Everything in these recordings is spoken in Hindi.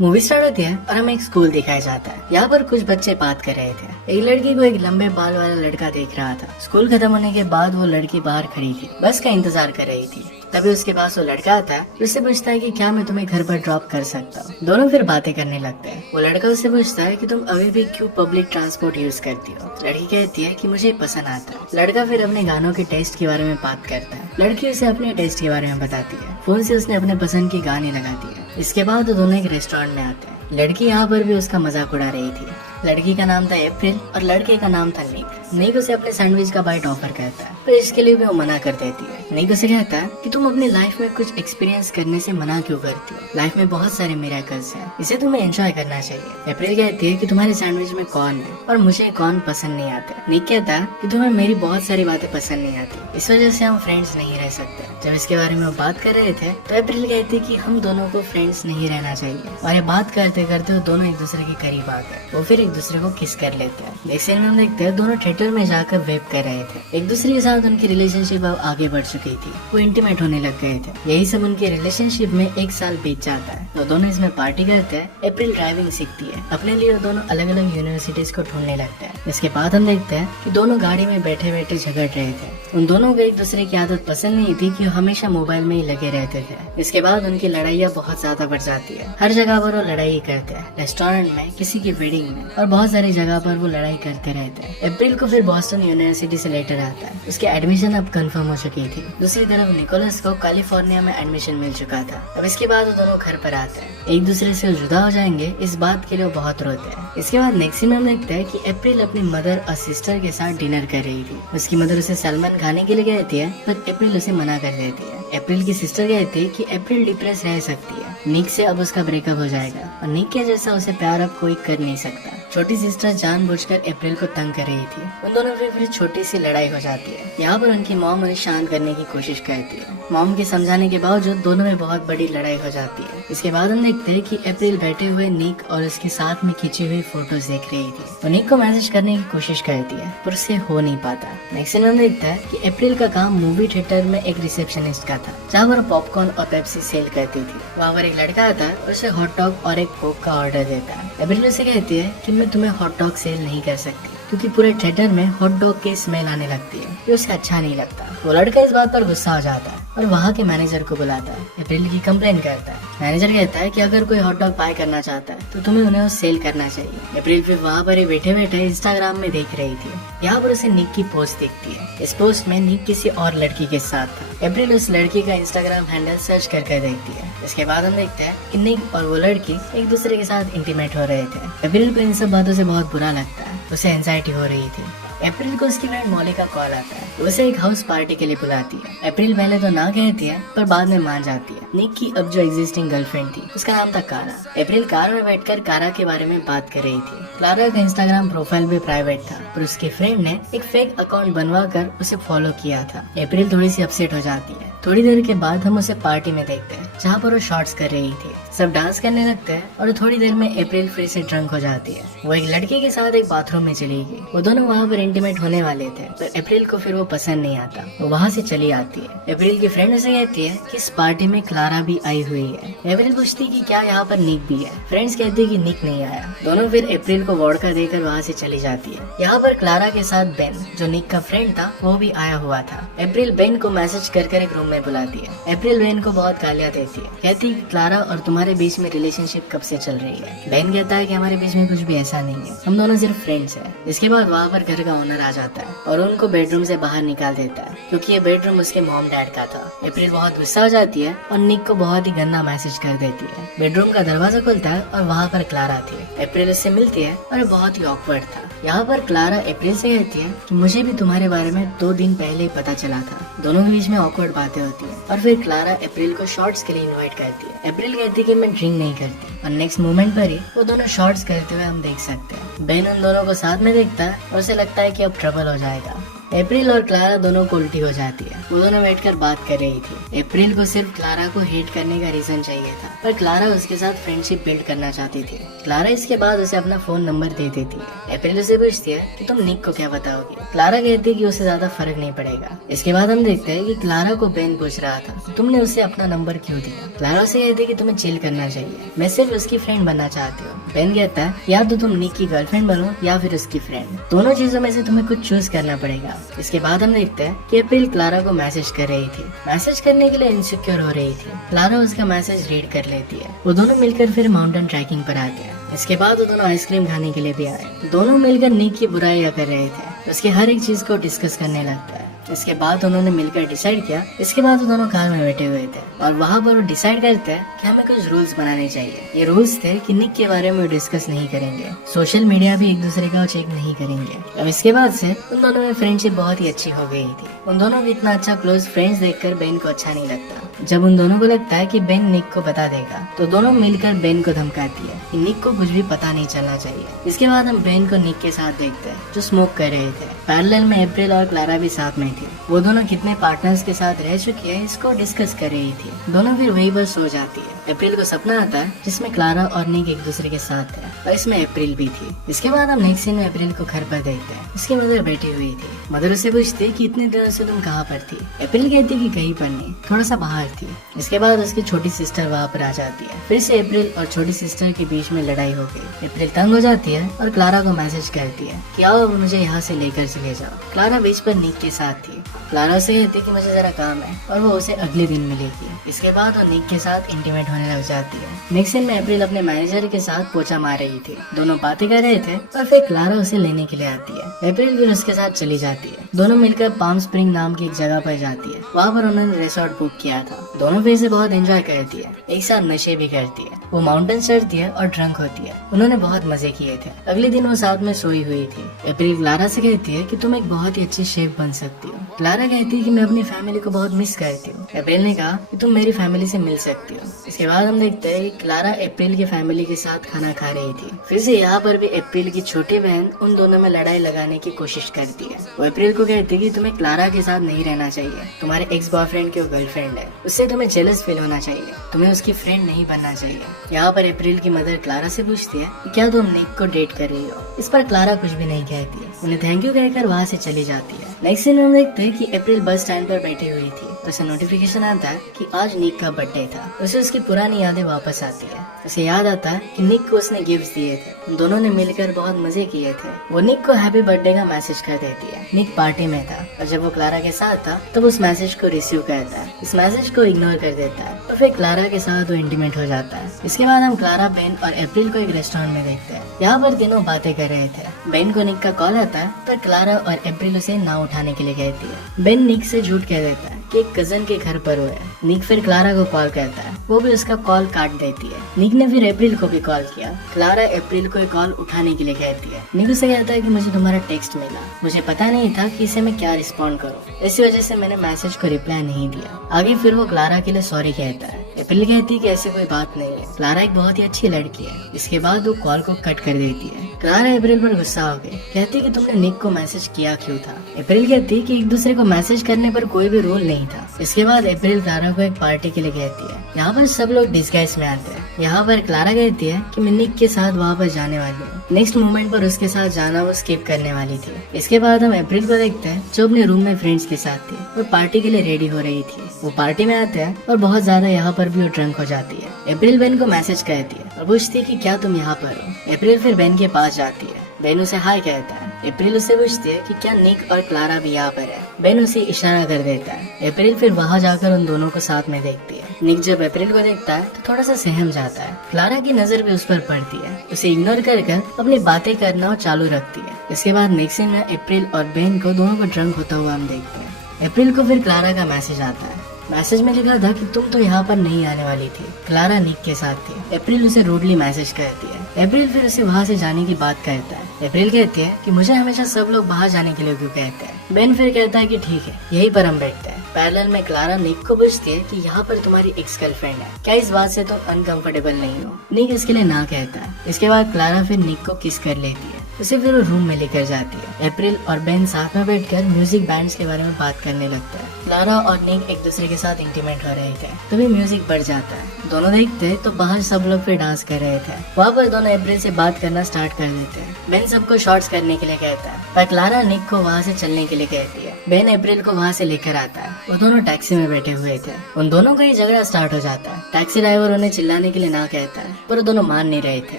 मूवी स्टार्ट होती है और हमें एक स्कूल दिखाया जाता है। यहाँ पर कुछ बच्चे बात कर रहे थे। एक लड़की को एक लंबे बाल वाला लड़का देख रहा था। स्कूल खत्म होने के बाद वो लड़की बाहर खड़ी थी, बस का इंतजार कर रही थी। तभी उसके पास वो लड़का आता है, उससे पूछता है कि क्या मैं तुम्हें घर पर ड्रॉप कर सकता हूँ। दोनों फिर बातें करने लगते हैं। वो लड़का उससे पूछता है कि तुम अभी भी क्यों पब्लिक ट्रांसपोर्ट यूज करती हो। लड़की कहती है कि मुझे पसंद आता है। लड़का फिर अपने गानों के टेस्ट के बारे में बात करता है। लड़की उसे अपने टेस्ट के बारे में बताती है। फोन से उसने अपने पसंद की गाने लगाती है। इसके बाद वो दोनों एक रेस्टोरेंट में आते हैं। लड़की यहाँ पर भी उसका मजाक उड़ा रही थी। लड़की का नाम था अप्रैल और लड़के का नाम था निक। निक उसे अपने सैंडविच का बाइट ऑफर करता है, पर इसके लिए भी वो मना कर देती है। निक उसे कहता है कि तुम अपनी लाइफ में कुछ एक्सपीरियंस करने से मना क्यों करती हो। लाइफ में बहुत सारे मिरेकल्स हैं, इसे तुम्हें एंजॉय करना चाहिए। अप्रैल कहती है कि तुम्हारे सैंडविच में कॉर्न है और मुझे कॉर्न पसंद नहीं आते। निक कहता है कि तुम्हें मेरी बहुत सारी बातें पसंद नहीं आती, इस वजह से हम फ्रेंड्स नहीं रह सकते। जब इसके बारे में वो बात कर रहे थे तो अप्रैल कहती कि हम दोनों को फ्रेंड्स नहीं रहना चाहिए। और ये बात करते करते वो दोनों एक दूसरे के करीब आ गए। वो फिर एक दूसरे को किस कर लेते हैं। नेक्स्ट सीन में हम देखते हैं दोनों थिएटर में जाकर वेब कर रहे थे। एक दूसरे के साथ उनकी रिलेशनशिप अब आगे बढ़ चुकी थी। वो इंटीमेट होने लग गए थे। यही सब उनके रिलेशनशिप में एक साल बीत जाता है। तो दोनों इसमें पार्टी करते हैं। अप्रैल ड्राइविंग सीखती है। अपने लिए वो दोनों अलग अलग यूनिवर्सिटीज को ढूंढने लगते हैं। इसके बाद हम देखते हैं कि दोनों गाड़ी में बैठे बैठे झगड़ रहे थे। उन दोनों को एक दूसरे की आदत पसंद नहीं थी कि वो हमेशा मोबाइल में ही लगे रहते थे। इसके बाद उनकी लड़ाइयाँ बहुत ज्यादा बढ़ जाती है। हर जगह पर वो लड़ाई करते हैं, रेस्टोरेंट में, किसी की वेडिंग में और बहुत सारी जगह पर वो लड़ाई करते रहते हैं। अप्रैल को फिर बॉस्टन यूनिवर्सिटी से लेटर आता है। उसकी एडमिशन अब कंफर्म हो चुकी थी। दूसरी तरफ निकोलस को कैलिफोर्निया में एडमिशन मिल चुका था। अब इसके बाद वो दोनों घर पर आते हैं। एक दूसरे से जुदा हो जाएंगे इस बात के लिए वो बहुत रोते हैं। इसके बाद नेक्स्ट सीन में हम देखते हैं कि अप्रैल अपनी मदर और सिस्टर के साथ डिनर कर रही थी। उसकी मदर उसे सलमान खाने के लिए कहती है, पर अप्रैल उसे मना कर देती है। अप्रैल की सिस्टर कहती है कि अप्रैल डिप्रेस रह सकती है, निक से अब उसका ब्रेकअप हो जाएगा और निक के जैसा उसे प्यार अब कोई कर नहीं सकता। छोटी सिस्टर जानबूझकर अप्रैल को तंग कर रही थी। उन दोनों में फिर छोटी सी लड़ाई हो जाती है। यहाँ पर उनकी मॉम उन्हें शांत करने की कोशिश करती है। मॉम के समझाने के बावजूद दोनों में बहुत बड़ी लड़ाई हो जाती है। इसके बाद हम देखते हैं कि अप्रैल बैठे हुए निक और उसके साथ में खींची हुई फोटोज देख रही थी। तो निक को मैसेज करने की कोशिश करती है, पर उससे हो नहीं पाता। नेक्स्ट सीन में देखता है कि अप्रैल का काम मूवी थिएटर में एक रिसेप्शनिस्ट का था, जहाँ पर पॉपकॉर्न और पेप्सी सेल करती थी। वहाँ पर एक लड़का आता है, उसे हॉट डॉग और एक कोक का ऑर्डर देता है। अप्रैल उसे कहती है कि मैं तुम्हें हॉट डॉग सेल नहीं कर सकती, क्योंकि पूरे थिएटर में हॉट डॉग की स्मेल आने लगती है, ये उसे अच्छा नहीं लगता। वो लड़का इस बात पर गुस्सा हो जाता है और वहाँ के मैनेजर को बुलाता है। अप्रैल की कंप्लेन करता है। मैनेजर कहता है कि अगर कोई हॉट डॉग बाय करना चाहता है तो तुम्हें उन्हें सेल करना चाहिए। अप्रैल फिर वहाँ पर बैठे बैठे इंस्टाग्राम में देख रही थी। यहाँ पर उसे निक की पोस्ट दिखती है। इस पोस्ट में निक किसी और लड़की के साथ था। अप्रैल उस लड़की का इंस्टाग्राम हैंडल सर्च करके देखती है। इसके बाद हम देखते हैं कि निक और वो लड़की एक दूसरे के साथ इंटीमेट हो रहे थे। अप्रैल को इन सब बातों से बहुत बुरा लगता है। उसे एंजाइटी हो रही थी। अप्रैल को उसकी फ्रेंड मॉली का कॉल आता है। उसे एक हाउस पार्टी के लिए बुलाती है। अप्रैल पहले तो ना कहती है, पर बाद में मान जाती है। निक की अब जो एग्जिस्टिंग गर्लफ्रेंड थी उसका नाम था कारा। अप्रैल कार में बैठकर कारा के बारे में बात कर रही थी। क्लारा का इंस्टाग्राम प्रोफाइल भी प्राइवेट था, पर उसके फ्रेंड ने एक फेक अकाउंट बनवा कर उसे फॉलो किया था। अप्रैल थोड़ी सी अपसेट हो जाती है। थोड़ी देर के बाद हम उसे पार्टी में देखते हैं, जहाँ पर वो शॉर्ट्स कर रही थी। सब डांस करने लगते हैं और थोड़ी देर में अप्रैल फिर से ड्रंक हो जाती है। वो एक लड़के के साथ एक बाथरूम में चली गई। वो दोनों वहाँ पर इंटीमेट होने वाले थे, पर अप्रैल को फिर वो पसंद नहीं आता। वो वहाँ से चली आती है। अप्रैल की फ्रेंड उसे कहती है कि इस पार्टी में क्लारा भी आई हुई है। अप्रैल पूछती कि क्या यहाँ पर निक भी है। फ्रेंड्स कहती है कि निक नहीं आया। दोनों फिर अप्रैल को वोडका देकर वहाँ से चली जाती है। यहाँ पर क्लारा के साथ बेन, जो निक का फ्रेंड था, वो भी आया हुआ था। अप्रैल बेन को मैसेज कर एक रूम में बुलाती है। अप्रैल बेन को बहुत गालियाँ देती है। कहती है क्लारा और तुम्हारे बीच में रिलेशनशिप कब से चल रही है। बेन कहता है कि हमारे बीच में कुछ भी ऐसा नहीं है, हम दोनों सिर्फ फ्रेंड्स हैं। इसके बाद वहाँ पर घर का ओनर आ जाता है और उनको बेडरूम से बाहर निकाल देता है, क्योंकि ये बेडरूम उसके मॉम डैड का था। अप्रैल बहुत गुस्सा हो जाती है और निक को बहुत ही गंदा मैसेज कर देती है। बेडरूम का दरवाजा खुलता है और वहाँ पर क्लारा थी। अप्रैल उससे मिलती है और बहुत ही ऑकवर्ड था। यहाँ पर क्लारा अप्रैल से कहती है कि मुझे भी तुम्हारे बारे में 2 दिन पहले ही पता चला था। दोनों के बीच में ऑकवर्ड बातें होती है और फिर क्लारा अप्रैल को शॉर्ट्स के लिए इनवाइट करती है। अप्रैल कहती है कि मैं ड्रिंक नहीं करती और नेक्स्ट मोमेंट पर ही वो दोनों शॉर्ट्स करते हुए हम देख सकते हैं। बेन उन दोनों को साथ में देखता है और उसे लगता है कि अब ट्रबल हो जाएगा। अप्रैल और क्लारा दोनों को उल्टी हो जाती है। वो दोनों बैठकर बात कर रही थी। अप्रैल को सिर्फ क्लारा को हेट करने का रीजन चाहिए था, पर क्लारा उसके साथ फ्रेंडशिप बिल्ड करना चाहती थी। क्लारा इसके बाद उसे अपना फोन नंबर दे देती है। अप्रैल उसे पूछती है कि तुम निक को क्या बताओगी। क्लारा कहती है कि उसे ज्यादा फर्क नहीं पड़ेगा। इसके बाद हम देखते हैं कि क्लारा को बेन पूछ रहा था तुमने उसे अपना नंबर क्यों दिया। क्लारा से कहती है कि तुम्हें चिल करना चाहिए, मैं सिर्फ उसकी फ्रेंड बनना चाहती हूँ। बेन कहता है या तो तुम निक की गर्लफ्रेंड बनो या फिर उसकी फ्रेंड, दोनों चीजों में से तुम्हें कुछ चूज करना पड़ेगा। इसके बाद हम देखते हैं कि अप्रैल क्लारा को मैसेज कर रही थी। मैसेज करने के लिए इनसिक्योर हो रही थी। क्लारा उसका मैसेज रीड कर लेती है। वो दोनों मिलकर फिर माउंटेन ट्रैकिंग पर आते हैं। इसके बाद वो दोनों आइसक्रीम खाने के लिए भी आए। दोनों मिलकर निक की बुराइयां कर रहे थे, उसकी हर एक चीज को डिस्कस करने लगता है। इसके बाद उन्होंने मिलकर डिसाइड किया। इसके बाद वो दोनों कार में बैठे हुए थे और वहाँ पर वो डिसाइड करते हैं कि हमें कुछ रूल्स बनाने चाहिए। ये रूल्स थे कि निक के बारे में डिस्कस नहीं करेंगे, सोशल मीडिया भी एक दूसरे का चेक नहीं करेंगे। अब इसके बाद से उन दोनों में फ्रेंडशिप बहुत ही अच्छी हो गई थी। उन दोनों को इतना अच्छा क्लोज फ्रेंड्स देखकर बेन को अच्छा नहीं लगता। जब उन दोनों को लगता है कि बेन निक को बता देगा तो दोनों मिलकर बेन को धमकाती है कि निक को कुछ भी पता नहीं चलना चाहिए। इसके बाद हम बेन को निक के साथ देखते हैं जो स्मोक कर रहे थे। पैरेलल में अप्रैल और क्लारा भी साथ में थी। वो दोनों कितने पार्टनर्स के साथ रह चुकी है इसको डिस्कस कर रही थी। दोनों फिर वही पर सो जाती है। अप्रैल को सपना आता है जिसमें क्लारा और निक एक दूसरे के साथ थे और इसमें अप्रैल भी थी। इसके बाद हम नेक्स्ट सीन में अप्रैल को घर पर देखते हैं। उसकी मदर बैठी हुई थी। मदर उसे पूछती है कि इतने दिनों से तुम कहाँ पर थी। अप्रैल कहती कि कहीं पर नहीं, थोड़ा सा बाहर थी। इसके बाद उसकी छोटी सिस्टर वहाँ पर आ जाती है। फिर से अप्रैल और छोटी सिस्टर के बीच में लड़ाई हो गई। अप्रैल तंग हो जाती है और क्लारा को मैसेज करती है कि आओ अब मुझे यहाँ से लेकर चले जाओ। क्लारा बीच पर निक के साथ थी। क्लारा से कहती कि मुझे जरा काम है और वो उसे अगले दिन मिलेगी। इसके बाद वो निक के साथ इंटीमेट होने लग जाती है। नेक्स्ट सीन में अप्रैल अपने मैनेजर के साथ पोछा मार रही थी। दोनों बातें कर रहे थे और फिर क्लारा उसे लेने के लिए आती है। अप्रैल फिर उसके साथ चली जाती है। दोनों मिलकर पाम स्प्रिंग नाम की एक जगह पर जाती है। वहाँ पर उन्होंने रिसोर्ट बुक किया था। दोनों फिर से बहुत एंजॉय करती है, एक साथ नशे भी करती है। वो माउंटेन चढ़ती है और ड्रंक होती है। उन्होंने बहुत मजे किए थे। अगले दिन वो साथ में सोई हुई थी। अप्रैल क्लारा से कहती है कि तुम एक बहुत ही अच्छी शेफ बन सकती हो। क्लारा कहती है कि मैं अपनी फैमिली को बहुत मिस करती हूँ। अप्रैल ने कहा कि तुम मेरी फैमिली से मिल सकती हो। इसके बाद हम देखते हैं कि क्लारा अप्रैल की फैमिली के साथ खाना खा रही थी। फिर से यहाँ पर भी अप्रैल की छोटी बहन उन दोनों में लड़ाई लगाने की कोशिश करती है। वो अप्रैल को कहती है कि तुम्हें क्लारा के साथ नहीं रहना चाहिए। तुम्हारे एक्स बॉयफ्रेंड की वो गर्लफ्रेंड है, उससे तुम्हें जेलस फील होना चाहिए। तुम्हें उसकी फ्रेंड नहीं बनना चाहिए। यहाँ पर अप्रैल की मदर क्लारा से पूछती है कि क्या तुम निक को डेट कर रही हो। इस पर क्लारा कुछ भी नहीं कहती है। उन्हें थैंक यू कहकर वहाँ से चली जाती है। नेक्स्ट सीन में हम देखते हैं कि अप्रैल बस स्टैंड पर बैठी हुई थी। उसे नोटिफिकेशन आता है कि आज निक का बर्थडे था। उसे उसकी पुरानी यादें वापस आती है। उसे याद आता है कि निक को उसने गिफ्ट दिए थे। दोनों ने मिलकर बहुत मजे किए थे। वो निक को हैप्पी बर्थडे का मैसेज कर देती है। निक पार्टी में था और जब वो क्लारा के साथ था तब उस मैसेज को रिसीव करता है। इस मैसेज को इग्नोर कर देता है और फिर क्लारा के साथ वो इंटीमेट हो जाता है। इसके बाद हम क्लारा, बेन और अप्रैल को एक रेस्टोरेंट में देखते हैं। यहाँ पर तीनों बातें कर रहे थे। बेन को निक का कॉल आता है पर क्लारा और अप्रैल उसे ना उठाने के लिए कहती है। बेन निक से झूठ कह देता है कि एक कजन के घर पर हुआ है। निक फिर क्लारा को कॉल करता है। वो भी उसका कॉल काट देती है। निक ने फिर अप्रैल को भी कॉल किया। क्लारा अप्रैल को कॉल उठाने के लिए कहती है। निक उसे कहता है कि मुझे तुम्हारा टेक्स्ट मिला, मुझे पता नहीं था कि इसे मैं क्या रिस्पॉन्ड करूँ, इसी वजह से मैंने मैसेज को रिप्लाई नहीं दिया। आगे फिर वो क्लारा के लिए सॉरी कहता है। अप्रैल कहती है कि ऐसी कोई बात नहीं है, क्लारा एक बहुत ही अच्छी लड़की है। इसके बाद वो कॉल को कट कर देती है। क्लारा अप्रैल पर गुस्सा हो गई, कहती कि तुमने निक को मैसेज किया क्यों था। अप्रैल कहती कि एक दूसरे को मैसेज करने पर कोई भी रूल नहीं था। इसके बाद अप्रैल क्लारा को एक पार्टी के लिए कहती है। यहाँ पर सब लोग डिस्गाइज में आते हैं। यहाँ पर क्लारा कहती है कि मैं निक के साथ वहाँ पर जाने वाली हूँ। नेक्स्ट मोमेंट पर उसके साथ जाना वो स्किप करने वाली थी। इसके बाद हम अप्रैल को देखते हैं जो अपने रूम में फ्रेंड्स के साथ थी। वो पार्टी के लिए रेडी हो रही थी। वो पार्टी में आते हैं और बहुत ज्यादा यहाँ पर भी वो ड्रंक हो जाती है। अप्रैल बेन को मैसेज करती है और पूछती है कि क्या तुम यहाँ पर हो। अप्रैल फिर बेन के पास जाती है। बेन उसे हाय कहता है। अप्रैल उसे पूछती है कि क्या निक और क्लारा भी यहाँ पर है। बेन उसे इशारा कर देता है। अप्रैल फिर वहाँ जाकर उन दोनों को साथ में देखती है। निक जब अप्रैल को देखता है तो थोड़ा सा सहम जाता है। क्लारा की नजर भी उस पर पड़ती है। उसे इग्नोर कर अपनी बातें करना चालू रखती है। इसके बाद नेक्स्ट सीन में अप्रैल और बेन को दोनों को ड्रंक होता हुआ हम देखते हैं। अप्रैल को फिर क्लारा का मैसेज आता है। मैसेज में लिखा था कि तुम तो यहाँ पर नहीं आने वाली थी, क्लारा निक के साथ थी। अप्रैल उसे रूडली मैसेज करती है। अप्रैल फिर उसे वहाँ से जाने की बात करता है। अप्रैल कहती है कि मुझे हमेशा सब लोग बाहर जाने के लिए क्यों कहते हैं। बेन फिर कहता है कि ठीक है, यही पर हम बैठते हैं। पैरेलल में क्लारा निक को पूछती है कि यहाँ पर तुम्हारी एक्स गर्लफ्रेंड है, क्या इस बात से तुम अनकंफर्टेबल नहीं हो। निक इसके लिए ना कहता है। इसके बाद क्लारा फिर निक को किस कर लेती है। उसे फिर वो रूम में लेकर जाती है। अप्रैल और बेन साथ में बैठकर म्यूजिक बैंड्स के बारे में बात करने लगते हैं। क्लारा और निक एक दूसरे के साथ इंटीमेट हो रहे थे, तभी म्यूजिक बढ़ जाता है। दोनों देखते तो बाहर सब लोग फिर डांस कर रहे थे। वहाँ पर दोनों अप्रैल से बात करना स्टार्ट कर देते हैं। बेन सबको शॉर्ट्स करने के लिए कहता है, पर क्लारा निक को वहाँ से चलने के लिए कहती है। बेन अप्रैल को वहाँ से लेकर आता है। वो दोनों टैक्सी में बैठे हुए थे। उन दोनों का ही झगड़ा स्टार्ट हो जाता है। टैक्सी ड्राइवर उन्हें चिल्लाने के लिए ना कहता है, पर दोनों मान नहीं रहे थे,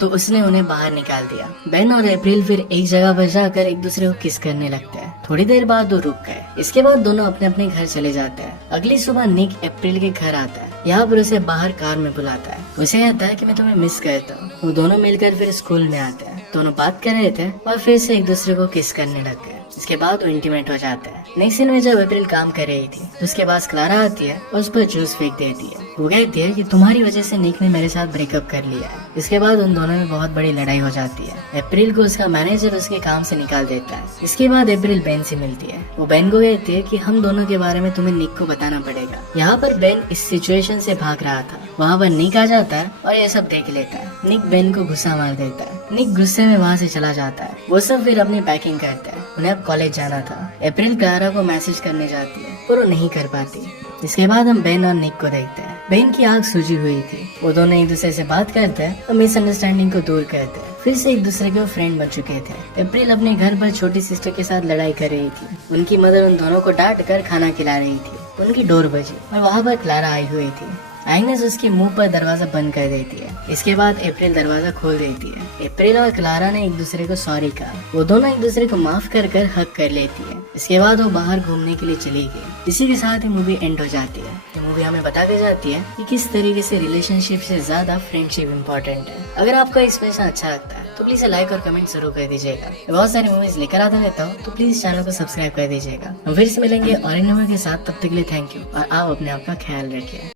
तो उसने उन्हें बाहर निकाल दिया। बेन और अप्रैल फिर एक जगह पर जाकर एक दूसरे को किस करने लगते हैं। थोड़ी देर बाद वो रुक गए। इसके बाद दोनों अपने अपने घर चले जाते हैं। अगली सुबह निक अप्रैल के घर आता है। यहाँ पर उसे बाहर कार में बुलाता है। उसे कहता है कि मैं तुम्हें मिस करता हूँ। वो दोनों मिलकर फिर स्कूल में आते हैं। दोनों बात कर रहे थे और फिर से एक दूसरे को किस करने लग गए। इसके बाद वो इंटीमेट हो जाते हैं। नेक्स्ट सीन में जब अप्रैल काम कर रही थी, उसके बाद क्लारा आती है और उस पर जूस फेंक देती है। वो कहती है कि तुम्हारी वजह से निक ने मेरे साथ ब्रेकअप कर लिया है। इसके बाद उन दोनों में बहुत बड़ी लड़ाई हो जाती है। अप्रैल को उसका मैनेजर उसके काम से निकाल देता है। इसके बाद अप्रैल बेन से मिलती है। वो बेन को कहती है कि हम दोनों के बारे में तुम्हें निक को बताना पड़ेगा। यहाँ पर बेन इस सिचुएशन से भाग रहा था। वहाँ पर निक आ जाता है और ये सब देख लेता है। निक बेन को गुस्सा मार देता है। निक गुस्से में वहाँ से चला जाता है। वो सब फिर अपनी पैकिंग करते हैं। उन्हें अब कॉलेज जाना था। अप्रैल क्लारा को मैसेज करने जाती है, पर वो नहीं कर पाती। इसके बाद हम बेन और निक को देखते हैं। बेन की आंख सूजी हुई थी। वो दोनों एक दूसरे से बात करते हैं और मिसअंडरस्टैंडिंग को दूर करते हैं। फिर से एक दूसरे के फ्रेंड बन चुके थे। अप्रैल अपने घर पर छोटी सिस्टर के साथ लड़ाई कर रही थी। उनकी मदर उन दोनों को डांट कर खाना खिला रही थी। उनकी डोर बजी और वहाँ पर क्लारा आई हुई थी। एग्नेस उसके मुंह पर दरवाजा बंद कर देती है। इसके बाद अप्रैल दरवाजा खोल देती है। अप्रैल और क्लारा ने एक दूसरे को सॉरी कहा। वो दोनों एक दूसरे को माफ कर हक कर लेती है। इसके बाद वो बाहर घूमने के लिए चली गई। इसी के साथ ही मूवी एंड हो जाती है। ये मूवी हमें बता के जाती है कि किस तरीके से रिलेशनशिप से ज्यादा फ्रेंडशिप इम्पोर्टेंट है। अगर आपको एक्सप्रेशन अच्छा लगता है तो प्लीज लाइक और कमेंट जरूर कर दीजिएगा। बहुत सारी मूवीज लेकर आता रहता हूँ, तो प्लीज चैनल को सब्सक्राइब कर दीजिएगा। हम फिर से मिलेंगे और इन मूवी के साथ। तब तक के लिए थैंक यू और आप अपने आप का ख्याल रखिए।